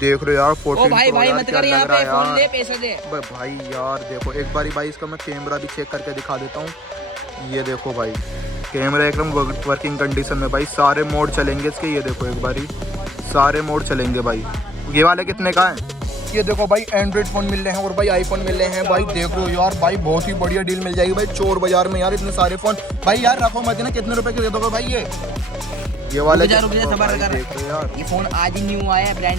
देख रहे हो यार 14 भाई Pro भाई यार, मत क्या कर लग यहाँ रहा पे, है फोन दे यार। पैसे दे। भाई यार देखो एक बारी भाई इसका मैं कैमरा भी चेक करके दिखा देता हूँ। ये देखो भाई कैमरा एकदम वर्किंग कंडीशन में भाई, सारे मोड चलेंगे इसके। ये देखो एक बारी सारे मोड चलेंगे भाई। ये वाले कितने का है? ये देखो भाई एंड्रॉइड फ़ोन मिल रहे हैं और भाई आईफोन मिल रहे हैं भाई। देख लो यार भाई बहुत ही बढ़िया डील मिल जाएगी भाई चोर बाजार में यार, इतने सारे फ़ोन भाई। यार रखो मत ना, कितने रुपए के दे दोगे भाई ये वाला? रुक जा सबर कर। देखो यार ये फोन आज ही न्यू आया है, ब्रांड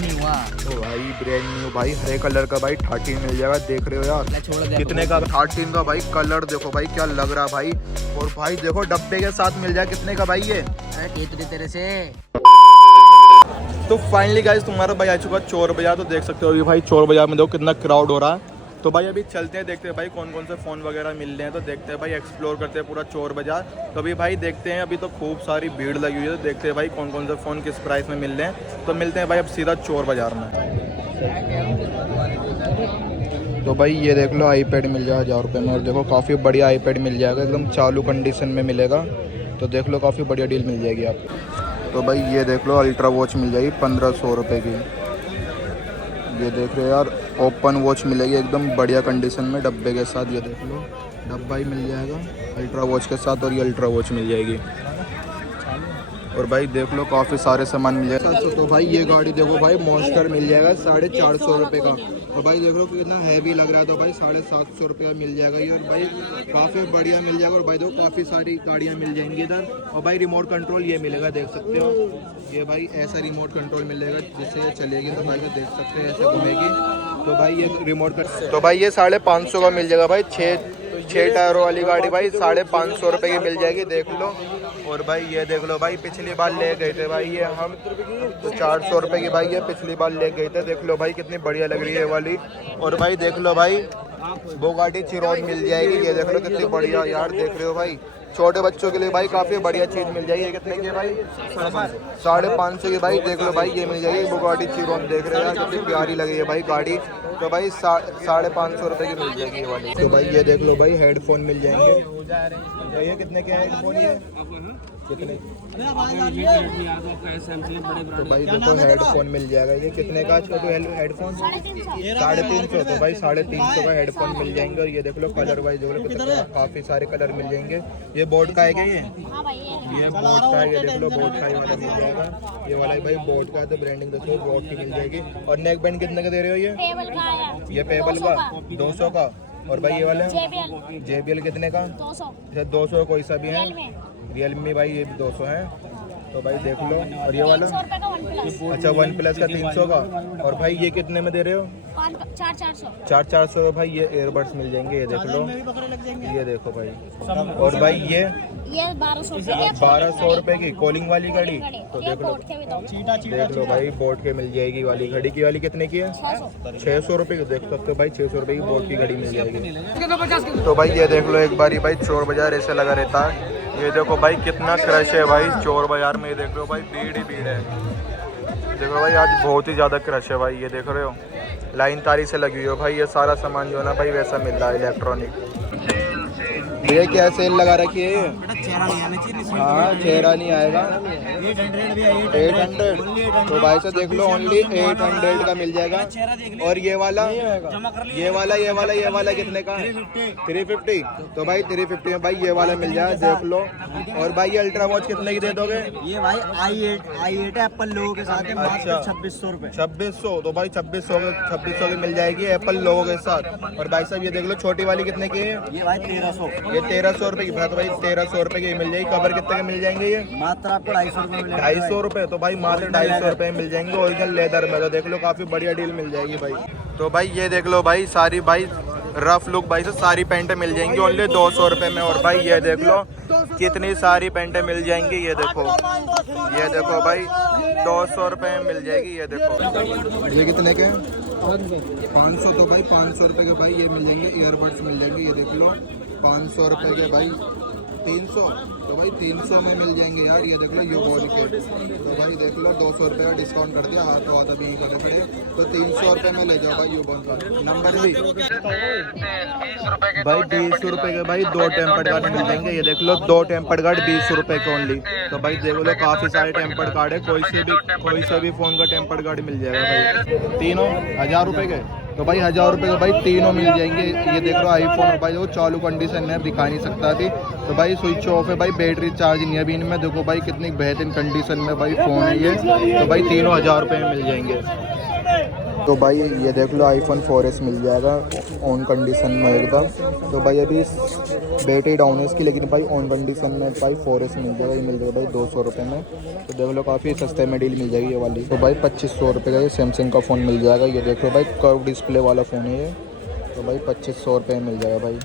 न्यू हुआ तो भाई ब्रांड न्यू भाई, हरे कलर का भाई 13 मिल जाएगा। देख रहे हो यार छोड़ दे कितने का? 13 का भाई। कलर देखो भाई क्या लग रहा है भाई। और भाई देखो डब्बे के साथ मिल जाए। कितने का भाई ये? तेरे से। तो फाइनली गाइस तुम्हारा भाई आ चुका चोर बाजार। तो देख सकते हो अभी भाई चोर बाजार में देखो कितना क्राउड हो रहा है। तो भाई अभी चलते हैं, देखते हैं भाई कौन कौन से फ़ोन वगैरह मिल रहे हैं। तो देखते हैं भाई, एक्सप्लोर करते हैं पूरा चोर बाजार। तो अभी भाई देखते हैं, अभी तो खूब सारी भीड़ लगी हुई है। तो देखते हैं भाई कौन कौन से फ़ोन किस प्राइस में मिल रहे हैं। तो मिलते हैं भाई अब सीधा चोर बाजार में। तो भाई ये देख लो आईपैड मिल जाएगा 1000 रुपये में। और देखो काफ़ी बढ़िया आईपैड मिल जाएगा, एकदम चालू कंडीशन में मिलेगा। तो देख लो काफ़ी बढ़िया डील मिल जाएगी आपको। तो भाई ये देख लो अल्ट्रा वॉच मिल जाएगी 1500 रुपये की। ये देख रहे हो यार ओपन वॉच मिलेगी एकदम बढ़िया कंडीशन में डब्बे के साथ। ये देख लो डब्बा ही मिल जाएगा अल्ट्रा वॉच के साथ, और ये अल्ट्रा वॉच मिल जाएगी। और भाई देख लो काफ़ी सारे सामान मिल जाएगा। तो भाई ये गाड़ी देखो भाई मॉन्स्टर मिल जाएगा 450 रुपये का। और भाई देख लो कितना हैवी लग रहा है। तो भाई 750 रुपये का मिल जाएगा ये। और भाई काफ़ी बढ़िया मिल जाएगा। और भाई देखो काफ़ी सारी गाड़ियाँ मिल जाएंगी इधर। और भाई रिमोट कंट्रोल ये मिलेगा, देख सकते हो। ये भाई ऐसा रिमोट कंट्रोल मिलेगा जिससे ये चलेगी। तो भाई देख सकते हैं ऐसे घूमेगी। तो भाई ये रिमोट तो भाई ये 550 का मिल जाएगा भाई। छः टायरों वाली गाड़ी भाई 550 रुपये की मिल जाएगी, देख लो। और भाई ये देख लो भाई पिछली बार ले गए थे भाई ये हम, तो 400 रुपये की भाई ये पिछली बार ले गए थे। देख लो भाई कितनी बढ़िया लग रही है वाली। और भाई देख लो भाई बुगाटी चिरॉन मिल जाएगी। ये देख लो कितनी बढ़िया यार, देख रहे हो भाई छोटे बच्चों के लिए भाई काफ़ी बढ़िया चीज़ मिल जाएगी। कितने की भाई? 550 की भाई। देख लो भाई ये मिल जाएगी बुगाटी चिरॉन। देख रहे हो यार कितनी प्यारी लगी है भाई गाड़ी। तो भाई 550 रुपये की मिल जाएगी ये वाली। तो भाई ये देख लो भाई हेडफोन मिल जाएंगे। भैया कितने के हेडफोन ये कितने? तो भाई देखो हेडफोन मिल जाएगा ये। कितने का छोटू हेडफोन? 350। तो भाई 350 का हेडफोन मिल जाएंगे। और ये देख लो कलर वाइज देख लो कितने काफ़ी सारे कलर मिल जाएंगे। ये बोट का है क्या? ये बोट का है। ये देख लो बोट का ये वाला मिल जाएगा। ये वाला भाई बोट का है। तो ब्रांडिंग देखो बोट की मिल जाएगी। और नेक बैंड कितने का दे रहे हो ये? ये पेबल का 200 का। और भाई ये वाला JBL कितने का? 200 कोई सा भी है। रियलमी भाई ये भी 200 है। तो भाई देख लो। और ये वाला अच्छा वन प्लस का 300 का। और भाई ये कितने में दे रहे हो? 400 भाई ये एयरबड्स मिल जाएंगे। ये देख लो ये देखो भाई। और भाई ये 1200 रुपये की कॉलिंग वाली घड़ी। तो देख लो भाई बोट के मिल जाएगी वाली घड़ी। की वाली कितने की है? 600 रुपये की। देख सकते हो भाई 600 रुपये की बोट की घड़ी मिल जाएगी। तो भाई ये देख लो एक बारी भाई चोर बाजार ऐसे लगा रहता है। ये देखो भाई कितना क्रश है भाई चोर बाजार में। ये देख लो भाई भीड़ ही भीड़ है। देखो भाई आज बहुत ही ज़्यादा क्रश है भाई। ये देख रहे हो लाइन तारी से लगी हुई है भाई। ये सारा सामान जो है ना भाई वैसा मिल रहा है इलेक्ट्रॉनिक। ये क्या सेल लगा रखी है? हाँ चेहरा नहीं आएगा। 800। तो भाई से देख लो ओनली 800 का मिल जाएगा। और ये वाला कितने का? 350। तो भाई 350 में भाई ये वाला मिल जाएगा, देख लो। और भाई ये अल्ट्रा वॉच कितने की दे दोगे? ये भाई i8 एप्पल लोगो के साथ है। अच्छा 2600 रुपये। 2600। तो भाई 2600 की मिल जाएगी एप्पल लोगो के साथ। और भाई साहब ये देख लो छोटी वाली कितने की है? ये भाई 1300। ये 1300 रुपये की। तो भाई 1300 रुपये की मिल जाएगी। कवर कितने के मिल जाएंगे ये? मात्र आपको 250 रुपये मिलेगा। 250 रुपये। तो भाई मात्र 250 रुपये मिल जाएंगे ओरिजिनल लेदर में। तो देख लो काफ़ी बढ़िया डील मिल जाएगी भाई। तो भाई ये देख लो भाई सारी भाई रफ लुक भाई से सारी पैंटें मिल जाएंगी ओनली 200 रुपये में। और भाई ये देख लो कितनी सारी पैंटें मिल जाएंगी। ये देखो भाई 200 रुपये में मिल जाएगी। ये देखो ये कितने के? 500। तो भाई 500 रुपये के भाई ये मिल जाएंगे। ईयरबड्स मिल जाएंगे। ये देख लो 500 रुपये के भाई 300 तो भाई 300 में मिल जाएंगे यार। ये देख लो यूबॉन के, तो भाई देख लो 200 रुपये का डिस्काउंट कर दिया, हाथ तो हाथ अभी खड़े खड़े, तो 300 रुपये में ले जाओ भाई यूबॉन का। नंबर भी भाई 20 रुपये के भाई 2 टेम्पर्ड कार्ड मिल जाएंगे। ये देख लो 2 टेम्पर्ड कार्ड 20 रुपये के ओनली। तो भाई देख लो काफ़ी सारे टेम्पर्ड कार्ड है, कोई से भी फ़ोन का टेम्पर्ड कार्ड मिल जाएगा भाई। तीनों 1000 रुपये के, तो भाई 1000 रुपये के भाई तीनों मिल जाएंगे। ये देख लो आईफोन भाई वो चालू कंडीशन में दिखा नहीं सकता थी, तो भाई स्विच ऑफ है भाई, बैटरी चार्ज नहीं है अभी इनमें। देखो भाई कितनी बेहतरीन कंडीशन में भाई फ़ोन है ये, तो भाई तीनों 1000 रुपये में मिल जाएंगे। तो भाई ये देख लो आईफोन 4S मिल जाएगा ऑन कंडीशन में एकदम। तो भाई अभी बैटरी डाउन है इसकी, लेकिन भाई ऑन कंडीशन में भाई 4S मिल जाएगा। ये मिल जाएगा भाई 200 रुपये में, तो देख लो काफ़ी सस्ते में डील मिल जाएगी ये वाली। तो भाई 2500 रुपये का ये सैमसंग का फ़ोन मिल जाएगा। ये देख लो भाई कर्व डिस्प्ले वाला फ़ोन है ये, तो भाई 2500 रुपये में मिल जाएगा भाई।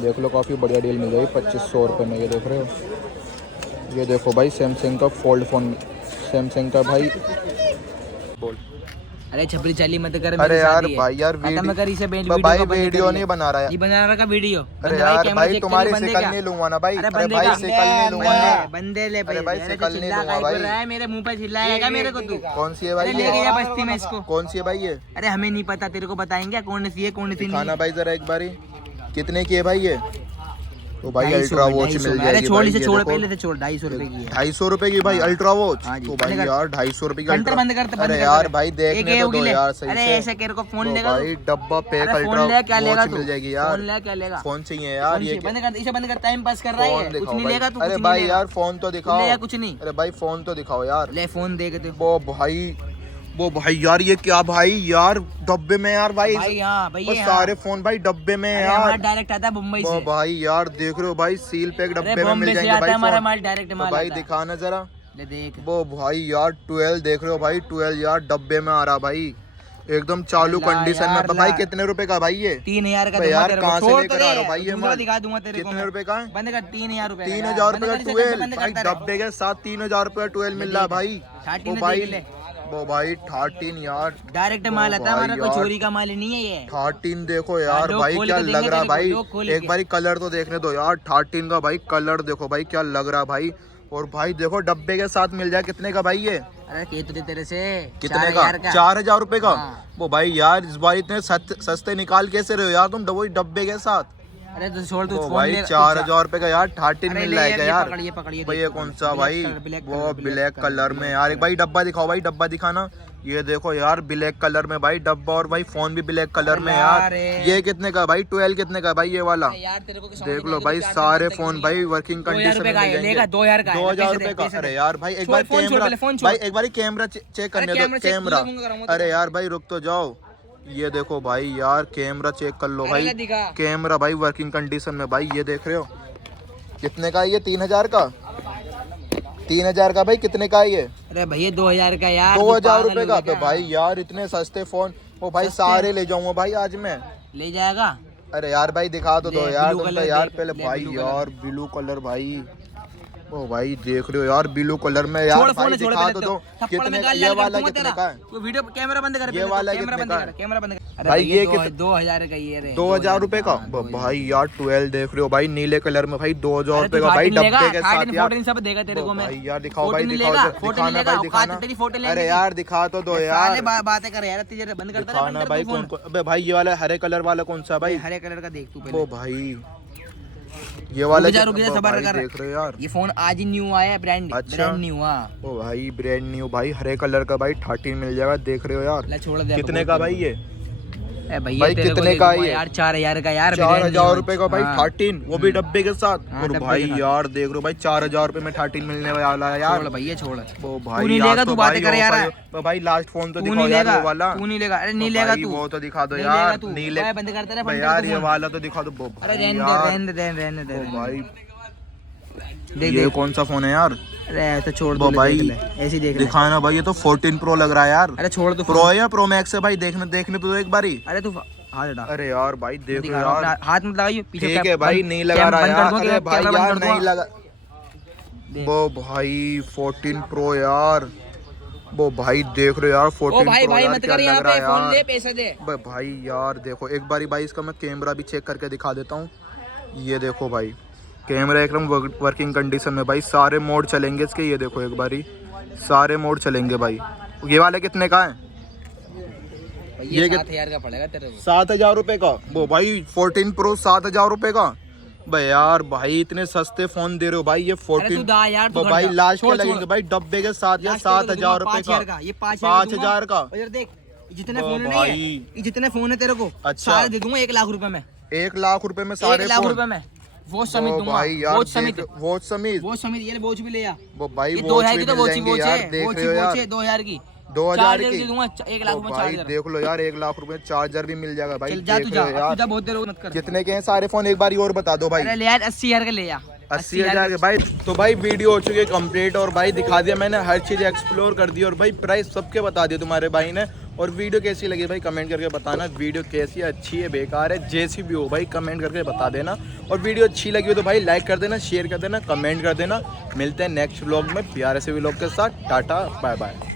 देख लो काफ़ी बढ़िया डील मिल जाएगी 2500 रुपये में। ये देख रहे हो, ये देखो भाई सैमसंग का फोल्ड फ़ोन, सैमसंग का भाई बोल। अरे छपरी चाली मत कर। अरे यार भाई यार वीडियो नहीं बना रहा है, ये बना रहा का वीडियो। अरे यार भाई तुम्हारी शिकल नहीं लूंगा ना भाई। अरे भाई शिकल नहीं लूंगा ना, बंदे ले अरे भाई शिकल नहीं लूंगा भाई। मेरे मुंह पे चिल्लाएगा मेरे को तू। कौन सी है भाई ले गया बस्ती में इसको। कौन सी है भाई ये? अरे हमें नहीं पता, तेरे को बताएंगे कौन सी है कौन सी नहीं। खाना भाई जरा एक बारी, कितने की है भाई ये? तो भाई अल्ट्रा वॉच मिल जाएगी। अरे छोड़ इसे, छोड़ पहले से छोड़। 250 रुपए की है। 250 रुपए की भाई अल्ट्रा वॉच? तो भाई यार 250 रुपए की अल्ट्रा बंद करते। अरे यार भाई देखने तो दो यार सही से। अरे ऐसे तेरे को फोन लेगा भाई, डब्बा पैक अल्ट्रा वॉच मिल जाएगी यार। फोन ले क्या लेगा? फोन चाहिए यार। ये बंद कर, इसे बंद कर, टाइम पास कर रहा है, कुछ नहीं लेगा तू। अरे भाई यार फोन तो दिखाओ। कुछ नहीं। अरे भाई फोन तो दिखाओ यार। ले फोन देख दे। वो भाई यार ये क्या भाई यार डब्बे में यार भाई। भाई वो सारे फोन भाई डब्बे में यार। डायरेक्ट आता है मुंबई से। भाई यार देख रहे हो भाई सील पैक डब्बे में मिल जाएंगे भाई। हमारा माल डायरेक्ट माल भाई दिखाना जरा। ले देख। वो भाई यार 12 देख रहे हो भाई, 12 यार डब्बे में आ रहा भाई एकदम चालू कंडीशन में। भाई कितने रुपए का भाई ये? 3000 का यार। कहाँ से लेकर आ रहा भाई ये माल? दिखा दूंगा तेरे को। कितने रुपए का? बंद कर। 3000 रुपए। 3000 रुपए का 12 भाई डब्बे के साथ 3000 रुपए का 12 मिल रहा है भाई। वो भाई 13 यार डायरेक्ट माल आता है हमारा, कोई चोरी का माल नहीं है ये। 13 देखो यार भाई क्या लग रहा है भाई। एक बारी कलर तो देखने दो यार 13 का भाई। कलर देखो भाई क्या लग रहा है भाई। और भाई देखो डब्बे के साथ मिल जाए। कितने का भाई ये? अरे कह तो दे तेरे से। कितने का? 4000 रुपए का। वो भाई यार इस बार इतने सस्ते निकाल कैसे रहे हो यार तुम डब्बे के साथ? अरे तो छोड़ तू भाई 4000 रुपए का यार 13 मिल रहा है यार। पकड़िए भाई ये कौन सा भाई? वो ब्लैक कलर में यार। एक भाई डब्बा दिखाओ भाई, डब्बा दिखाना। ये देखो यार ब्लैक कलर में भाई डब्बा, और भाई फोन भी ब्लैक कलर में यार। ये कितने का भाई? 12 कितने का भाई ये वाला? देख लो भाई सारे फोन भाई वर्किंग कंडीशन में मिलेंगे। 2000 रुपए का। अरे यार भाई एक बार कैमरा भाई, एक बार कैमरा चेक करने दो। कैमरा अरे यार भाई रुक तो जाओ। ये देखो भाई यार कैमरा चेक कर लो भाई। कैमरा भाई वर्किंग कंडीशन में भाई। ये देख रहे हो कितने का? ये 3000 का। 3000 का भाई। कितने का ये? अरे भैया 2000 का यार। 2000 रुपए का। तो भाई यार इतने सस्ते फोन वो भाई सारे ले जाऊंगा भाई आज मैं। ले जाएगा? अरे यार भाई दिखा तो दो यार तुम तो यार पहले भाई यार ब्लू कलर भाई। ओ भाई देख रहे हो यार ब्लू कलर में यार भाई दिखा तो दो। कितने का ये वाला? कितने का है? वीडियो कैमरा बंद कर। ये वाला कैमरा बंद कर, कैमरा बंद कर। भाई ये 2000 का ये रे। 2000 रुपए का। भाई यार 12 देख रहे हो भाई नीले कलर में भाई 2000 रुपए का भाई डब्बे के साथ यार। सब देगा तेरे को मैं। भाई यार दिखाओ भाई, दिखाओ दिखाना भाई, दिखाना। अरे यार दिखा तो दो यार। बातें कर यार, तेरे बंद कर दिखाना भाई। कौन? अबे भाई ये वाला हरे कलर वाला कौन सा भाई? हरे कलर का देख तू पहले। ओ भाई ये वाला सबर कर। देख रहे हो यार ये फोन आज ही न्यू आया है, ब्रांड न्यू। ओ भाई ब्रांड न्यू भाई हरे कलर का भाई 13 मिल जाएगा। देख रहे हो यार कितने का भाई ये? भाई कितने का ये यार? 4000 का यार। 4000 रुपए का भाई 13, वो भी डब्बे के साथ। और भाई यार देख रहे हो भाई 4000 रुपए में 13 मिलने वाला है यार। भैया छोड़ वो भाई यार तू बातें कर यार। भाई लास्ट फोन तो दिखाओ यार वो वाला। तू नहीं लेगा? अरे नहीं लेगा तू। वो तो दिखा दो यार। नीले बंद करता रहे यार ये वाला तो दिखा दो। अरे रहने दे भाई ये कौन सा फोन है यार? अरे तो छोड़ दो भाई, ऐसे देख दिखाना भाई। ये तो 14 प्रो लग रहा है यार। अरे छोड़ दो। प्रो या प्रो मैक्स है भाई? देखने तो एक बारी। अरे तू हाथ हटा। अरे यार भाई देख यार हाथ मत लगाइए पीछे। ठीक है भाई नहीं लगा रहा यार। अरे भाई यार नहीं लगा। वो भाई 14 प्रो यार। वो भाई देख रहे हो यार 14 भाई प्रो भाई यार मत क्या कर लग यहाँ रहा है पे, फोन दे यार। पैसे दे। भाई यार देखो एक बारी भाई इसका मैं कैमरा भी चेक करके दिखा देता हूँ। ये देखो भाई कैमरा एकदम वर्किंग कंडीशन में भाई, सारे मोड चलेंगे इसके। ये देखो एक बारी सारे मोड चलेंगे भाई। ये वाले कितने का है? ये 7,000 का पड़ेगा तेरे को। 7,000 रुपये का। वो भाई 14 Pro 7,000 रुपये का भाई। यार भाई इतने सस्ते फोन दे रहे हो भाई। ये 14 तो भाई लास्ट के लगेंगे भाई डब्बे के साथ या 7,000 रुपये का। ये 5,000 का। और देख जितने ओ फोन है भाई। ये जितने फोन है तेरे को अच्छा। सारे दे दूंगा 1 लाख रुपए में। 1 लाख रुपए में सारे 1 लाख फोन? रुपए में वॉच समेत ओ दूंगा। भाई यार वॉच समेत वॉच समेत। वॉच समेत ये वॉच भी ले आ। वो भाई ये वॉच 2,000 भी की तो मिल वॉच जाएंगे वॉच यार। है। देख वॉच रहे हो यार, 2,000 की 2,000 चार्जर की दे दूंगा 1 लाख ओ में भाई चार्जर। देख लो यार 1 लाख रुपए चार्जर भी मिल जाएगा भाई। चल जा तू देख जा, लो यार तू जा, बहुत देर मत कर। कितने के हैं सारे फोन एक बार और बता दो भाई। अरे ले यार 80,000 का ले आ। 80,000 के भाई। तो भाई वीडियो हो चुकी है कंप्लीट और भाई दिखा दिया मैंने, हर चीज़ एक्सप्लोर कर दी और भाई प्राइस सबके बता दिए तुम्हारे भाई ने। और वीडियो कैसी लगी भाई कमेंट करके बताना। वीडियो कैसी है, अच्छी है, बेकार है, जैसी भी हो भाई कमेंट करके बता देना। और वीडियो अच्छी लगी हो तो भाई लाइक कर देना, शेयर कर देना, कमेंट कर देना। मिलते हैं नेक्स्ट व्लॉग में प्यारे से व्लॉग के साथ। Tata bye bye.